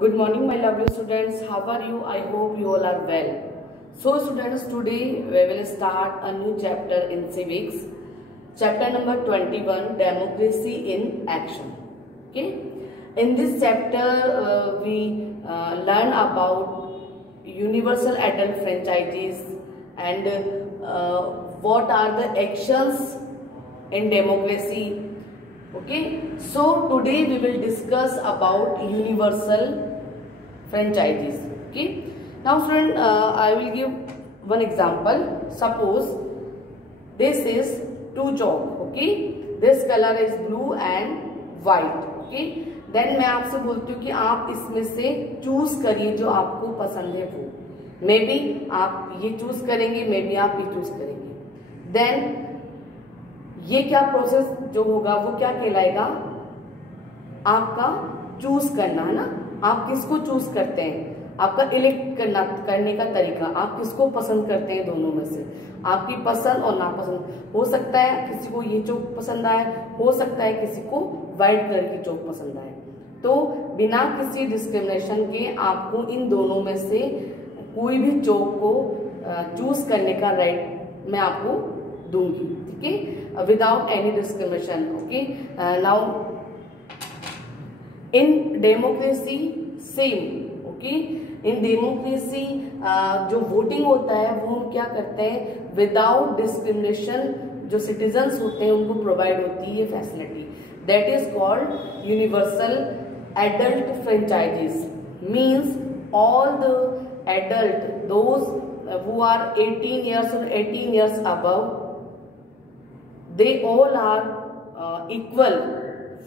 Good morning, my lovely students. How are you? I hope you all are well. So, students, today we will start a new chapter in civics. Chapter number 21, Democracy in Action. Okay. In this chapter, we learn about universal adult franchises and what are the actions in democracy. Okay, so today we will discuss about universal franchises. Okay, now friend, I will give one example. Suppose this is two chalk. Okay, this color is blue and white. Okay, then मैं आपसे बोलती हूँ कि आप इसमें से choose करिए जो आपको पसंद है वो. मे बी आप ये चूज करेंगे, मे बी आप ये चूज करेंगे. देन ये क्या प्रोसेस जो होगा वो क्या कहलाएगा? आपका चूज करना है ना. आप किसको चूज करते हैं, आपका इलेक्ट करने का तरीका, आप किसको पसंद करते हैं दोनों में से. आपकी पसंद और नापसंद हो सकता है, किसी को ये चौक पसंद आए, हो सकता है किसी को व्हाइट कलर की चौक पसंद आए. तो बिना किसी डिस्क्रिमिनेशन के आपको इन दोनों में से कोई भी चौक को चूज करने का राइट मैं आपको दूंगी. ठीक है, without any discrimination. Okay, now in democracy same. Okay, in democracy जो वोटिंग होता है वो हम क्या करते हैं, विदाउट डिस्क्रिमिनेशन जो सिटीजन्स होते हैं उनको प्रोवाइड होती है ये facility. That is called universal adult franchises. Means all the adult, those who are 18 years or 18 years above, they all are equal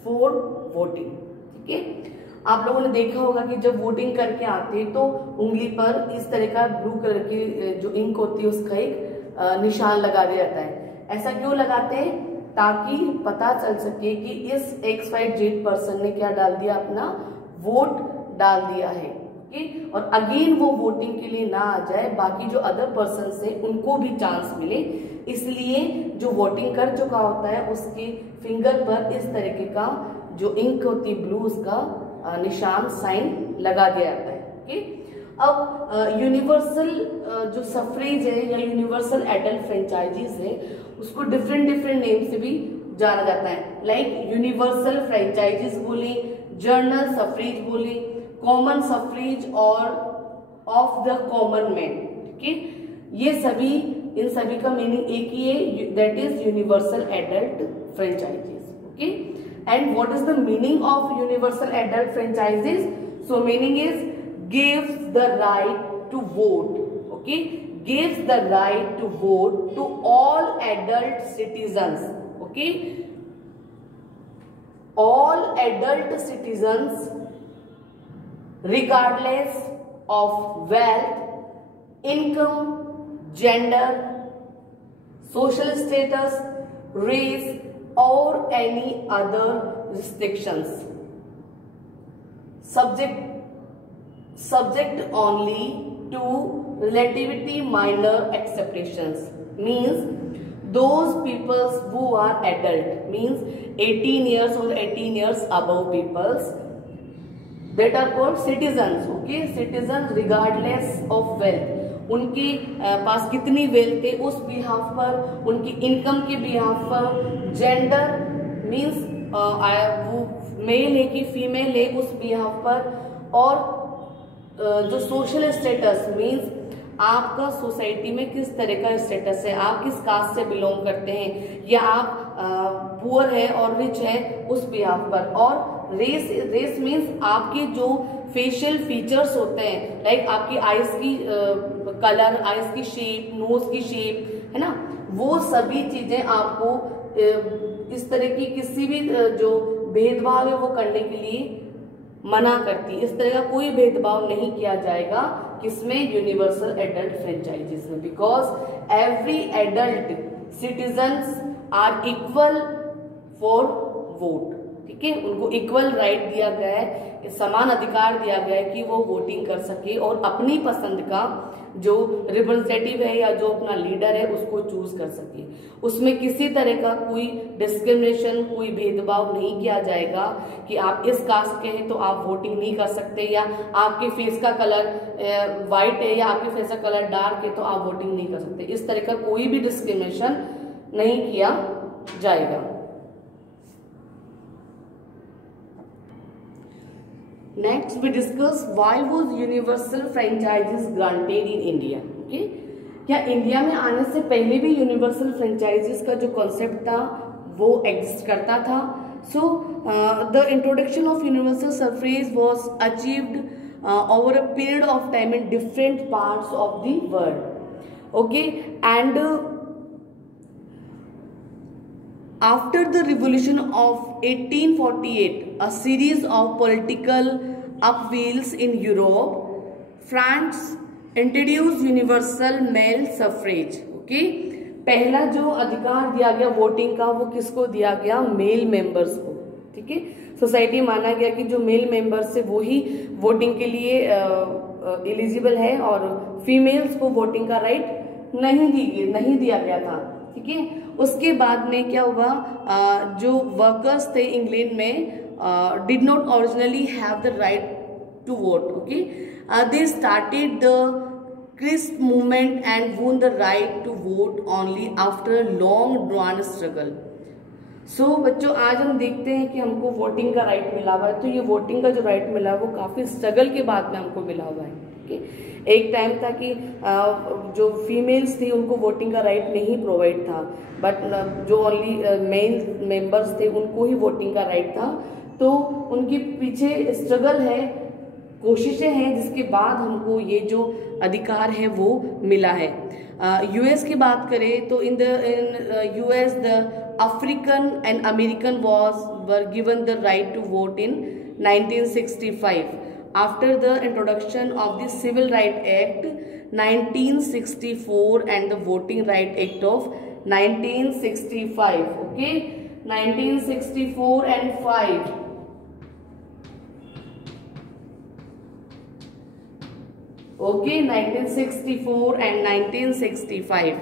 for voting. ठीक है, आप लोगों ने देखा होगा कि जब वोटिंग करके आते हैं तो उंगली पर इस तरह का ब्लू कलर की जो इंक होती है उसका एक निशान लगा दिया जाता है. ऐसा क्यों लगाते हैं? ताकि पता चल सके कि इस XYZ पर्सन ने क्या डाल दिया, अपना वोट डाल दिया है. और अगेन वो वोटिंग के लिए ना आ जाए, बाकी जो अदर पर्सन है उनको भी चांस मिले. इसलिए जो वोटिंग कर चुका होता है उसके फिंगर पर इस तरीके का जो इंक होती है ब्लू, उसका निशान साइन लगा दिया जाता है. ओके, अब यूनिवर्सल जो सफरेज है या यूनिवर्सल एडल्ट फ्रेंचाइजीज है उसको डिफरेंट नेम से भी जाना जाता है. लाइक यूनिवर्सल फ्रेंचाइजीज बोले, जर्नल सफरेज बोले, कॉमन सफरेज और ऑफ द कॉमन मैन. ठीक है, ये सभी, इन सभी का मीनिंग एक ही है, that is universal adult franchises. Okay, and what is the meaning of universal adult franchises? So meaning is gives the right to vote. Okay, gives the right to vote to all adult citizens. Okay, all adult citizens regardless of wealth, income, gender, social status, race or any other restrictions. Subject only to relatively minor exceptions. Means those peoples who are adult, means 18 years or 18 years above peoples, that are called citizens. Okay, citizens regardless of wealth, उनके पास कितनी wealth है उस behalf पर, उनकी income के behalf पर, gender means वो mail है कि फीमेल है उस बिहाफ पर, और जो सोशल स्टेटस मीन्स आपका सोसाइटी में किस तरह का स्टेटस है, आप किस कास्ट से बिलोंग करते हैं, या आप पुअर है और रिच है उस बिहाफ पर. और रेस मीन्स आपके जो फेशियल फीचर्स होते हैं, लाइक आपकी आईज की कलर, आईज की शेप, नोज की शेप, है ना, वो सभी चीजें आपको इस तरह की किसी भी जो भेदभाव है वो करने के लिए मना करती. इस तरह का कोई भेदभाव नहीं किया जाएगा किसमें, यूनिवर्सल एडल्ट फ्रेंचाइजेस में. Because every adult citizens are equal for vote. ठीक है, उनको इक्वल राइट दिया गया है, समान अधिकार दिया गया है कि वो वोटिंग कर सके और अपनी पसंद का जो रिप्रेजेंटेटिव है या जो अपना लीडर है उसको चूज कर सके। उसमें किसी तरह का कोई डिस्क्रिमिनेशन, कोई भेदभाव नहीं किया जाएगा कि आप इस कास्ट के हैं तो आप वोटिंग नहीं कर सकते, या आपके फेस का कलर व्हाइट है या आपके फेस का कलर डार्क है तो आप वोटिंग नहीं कर सकते। इस तरह का कोई भी डिस्क्रिमिनेशन नहीं किया जाएगा। Next we discuss why was universal franchises granted in India. Okay? क्या इंडिया में आने से पहले भी यूनिवर्सल फ्रेंचाइजीज का जो कॉन्सेप्ट था वो एग्जिस्ट करता था? So the introduction of universal suffrage was achieved over a period of time in different parts of the world. Okay, and after the revolution of 1848, a series of political upheavals in Europe, France introduced universal male suffrage. Okay, पहला जो अधिकार दिया गया voting का वो किसको दिया गया? मेल मेंबर्स को। ठीक है, सोसाइटी माना गया कि जो मेल मेंबर्स है वो ही वोटिंग के लिए एलिजिबल है और फीमेल्स को वोटिंग का राइट नहीं दिया गया था। ठीक है, उसके बाद में क्या हुआ, जो वर्कर्स थे इंग्लैंड में did not originally have the right to vote. Okay, they started the Christ movement and won the right to vote only after long drawn struggle. So बच्चों, आज हम देखते हैं कि हमको वोटिंग का राइट मिला हुआ है, तो ये वोटिंग का जो राइट मिला है वो काफी स्ट्रगल के बाद में हमको मिला हुआ है। ठीक है, एक टाइम था कि जो फीमेल्स थी उनको वोटिंग का राइट नहीं प्रोवाइड था, बट जो ओनली मेल मेंबर्स थे उनको ही वोटिंग का राइट था। तो उनके पीछे स्ट्रगल है, कोशिशें हैं, जिसके बाद हमको ये जो अधिकार है वो मिला है। यूएस की बात करें तो in US the African and American were given the right to vote in 1965 after the introduction of the Civil Rights Act 1964 and the Voting Rights Act of 1965. Okay, 1964 and 5. Okay, 1964 and 1965.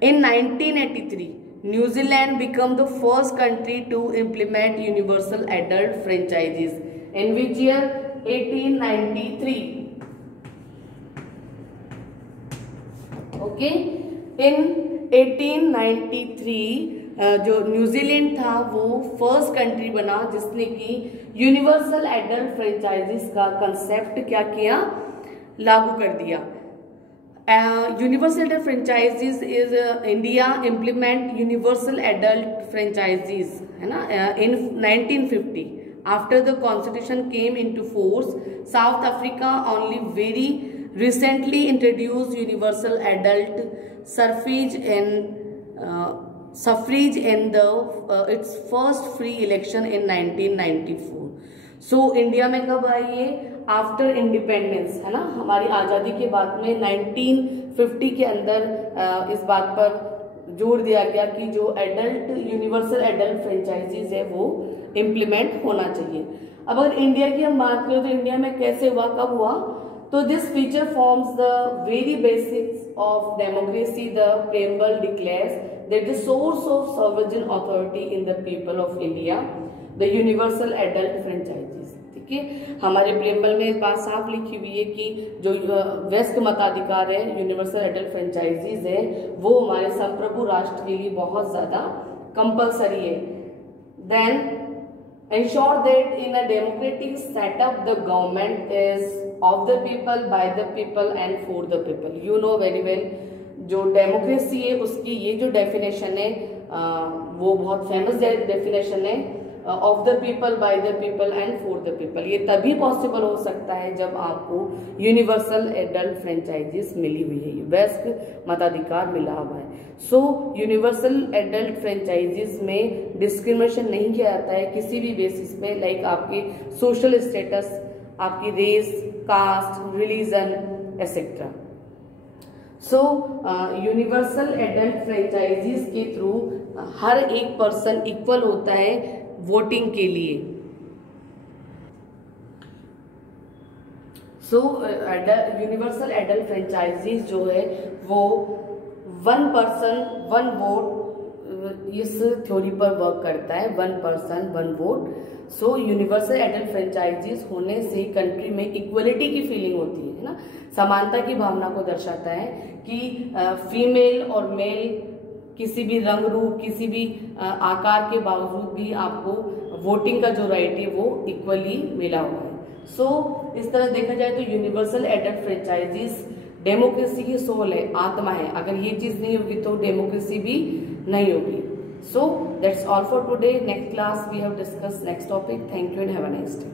In 1983. New Zealand became the first country to implement universal adult franchises. In which year? 1893. Okay, in 1893 जो New Zealand था वो first country बना जिसने की universal adult franchises का concept क्या किया, लागू कर दिया। Universal adult franchises is India implement universal adult franchises है ना in 1950 after the constitution came into force. South Africa only very recently introduced universal adult suffrage in the its first free election in 1994. So India में कब आई ये? After independence है ना, हमारी आज़ादी के बाद में 1950 के अंदर इस बात पर जोर दिया गया कि जो एडल्ट यूनिवर्सल एडल्ट फ्रेंचाइजीज है वो इम्प्लीमेंट होना चाहिए। अब अगर इंडिया की हम बात करें तो इंडिया में कैसे हुआ, कब हुआ? तो this feature forms the very basics of democracy. The preamble declares that the source of sovereign authority in the people of India the universal adult franchises. ठीक है, हमारे प्रेम्बल में इस बात साफ लिखी हुई है कि जो वयस्क मताधिकार है, यूनिवर्सल एडल्ट फ्रेंचाइजीज है, वो हमारे संप्रभु राष्ट्र के लिए बहुत ज्यादा कंपलसरी है। Then ensure that in a democratic setup the government is of the people, by the people and for the people. You know very well जो डेमोक्रेसी है उसकी ये जो डेफिनेशन है वो बहुत फेमस डेफिनेशन है, of the people, by the people and for the people. ये तभी पॉसिबल हो सकता है जब आपको यूनिवर्सल एडल्ट फ्रेंचाइजीज मिली हुई है, वयस्क मताधिकार मिला हुआ है। सो यूनिवर्सल एडल्ट फ्रेंचाइजीज में डिस्क्रिमिनेशन नहीं किया जाता है किसी भी बेसिस पे, लाइक आपके सोशल स्टेटस, आपकी race, caste, religion etcetera. So universal adult franchises के थ्रू हर एक पर्सन इक्वल होता है वोटिंग के लिए। सो यूनिवर्सल एडल्ट फ्रेंचाइजीज जो है वो 1 पर्सन 1 वोट इस थ्योरी पर वर्क करता है, 1 पर्सन 1 वोट। सो यूनिवर्सल एडल्ट फ्रेंचाइजीज होने से कंट्री में इक्वलिटी की फीलिंग होती है ना, समानता की भावना को दर्शाता है कि फीमेल और मेल किसी भी रंग रूप, किसी भी आकार के बावजूद भी आपको वोटिंग का जो राइट है वो इक्वली मिला हुआ है। सो इस तरह देखा जाए तो यूनिवर्सल एडल्ट फ्रेंचाइजीज डेमोक्रेसी की सोल है, आत्मा है। अगर ये चीज नहीं होगी तो डेमोक्रेसी भी नहीं होगी। So that's all for today. Next class we have discuss next topic. Thank you and have a nice day.